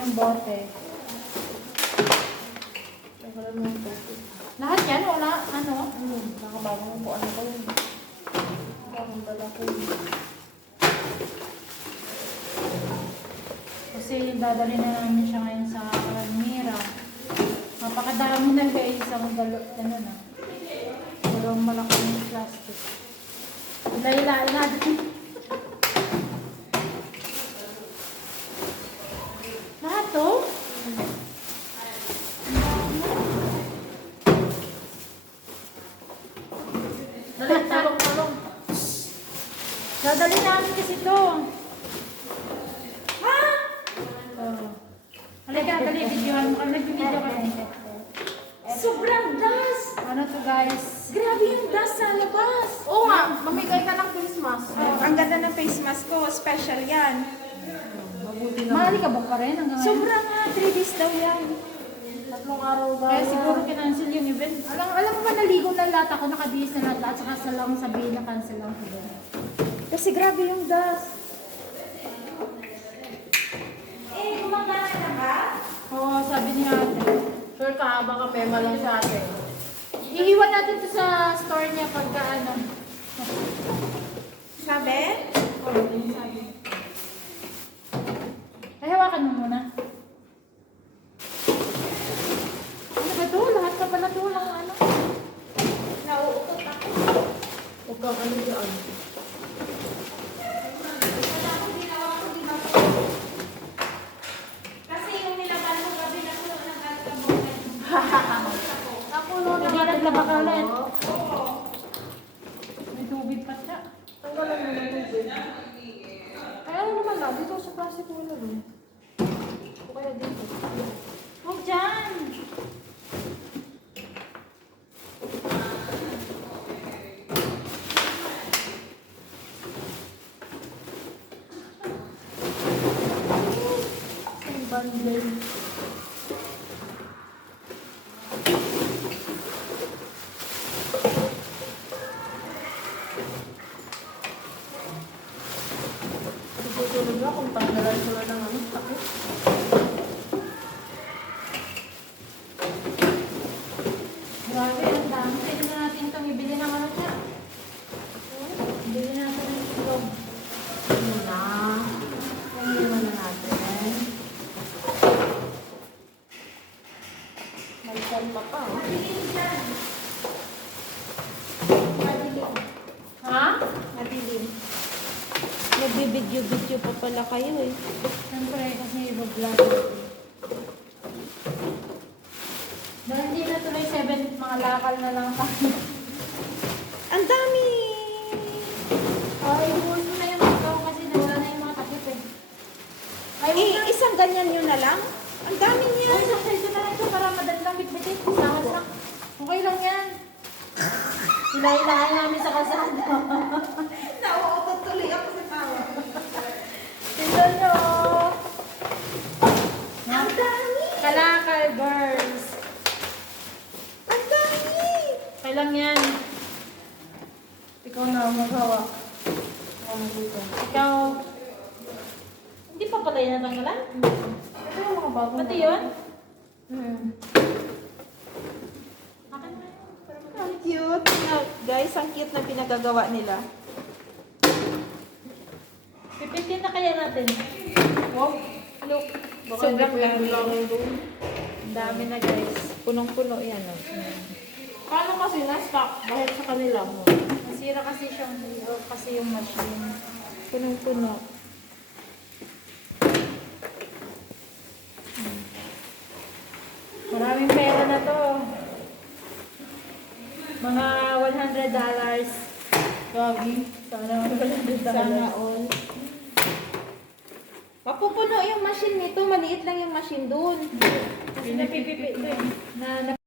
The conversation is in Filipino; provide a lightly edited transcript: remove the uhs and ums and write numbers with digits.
yung bote. Lahat yan, wala, ano? Nakabagong ko ano ko yun. Bagong dala ko yun. Kasi dadali na namin siya ngayon sa Almira. Napakadami na guys, isang ano na. Dalawang malaking plastic. Ila-ilain natin. Lahat to? Dali, talong. Dadali namin kasi to. Halika, dali, videohan mo kami. Nag-video kami. Sobrang das! Ano to guys? Grabe yung das sa labas! Oo nga, mamigay ka ng face mask. Ang ganda ng face mask ko, special yan. Mabuti na. Mahali ka ba pa rin hanggang ngayon? Sobrang 3 days daw yan. 3 araw daw. Kaya siguro kinancel yung event. Alam mo ba naligo na lahat ako, nakabihis na lahat at saka sa lang sabihin na cancel lang ko doon. Kasi grabe yung das. Gumagana ka ba? Oo, sabi ni ate. Sure ka, baka mema lang sa atin. Iiwan natin to sa store niya pagka ano. Sabi? Oo, yung sabi. Ay, hawakan mo muna. Ano ba to? Lahat ka pala to lang ano? Nauukot ako. Huwag kang ano dyan. Kasi yung nilaban ko gabi na puno ng alkabugan. Napuno Hindi naman na labakalan. Oo. May tubig pa siya. Tanggalan mo ng tubig. Ay, ano naman lang, dito sa plastic wala rin. O kaya dito. Huwag dyan! Ang bundle. Tutulog na kung tanggalan sila ng ano, sakit. Grabe, ang dami. Pwede na natin itong ibili ng ano siya. Ibili natin ng itlog. Ano na? Pangyaman na natin. May salma pa, oh. Madilim. Ha? Madilim. Nagbibidyo-video pa pala kayo eh. Siyempre, kasi i-vlog. Dahil hindi na tuloy 7, mga lakal na lang tayo. Ang dami! Ay, ibuhos mo na yung ikaw kasi nawala na yung mga takip eh. Ay, Eh, isang ganyan yun na lang? Ang dami niya. Ay, isang size na lang ito para madali lang bitbitin. Sahas lang. Okay lang yan. Hilahilahan namin sa kasada. Nauukot tuloy ako sa tawa. Tignan nyo. Ang dami! Kalakal girls. Ang dami! Kailang yan. Ikaw na maghawa. Ano dito? Ikaw. Hindi pa pala yung natanggalan? Ito yung mga bagong. Pati yun? Akin na yun. Ang cute. Guys, ang cute na pinagagawa nila. Pipitin na kaya natin. Wow. Look. Baka Sobrang hindi dami. lang doon. Ang dami na guys. Punong-puno yan. Oh. Paano kasi na-stock? Dahil sa kanila mo. Nasira kasi siyang kasi yung machine. Punong-puno. Maraming pera na to. Mga $100. Gagi. Sana $100. Sana all. Mapupuno yung machine nito. Maliit lang yung machine doon. Kasi napipipi ito eh. Na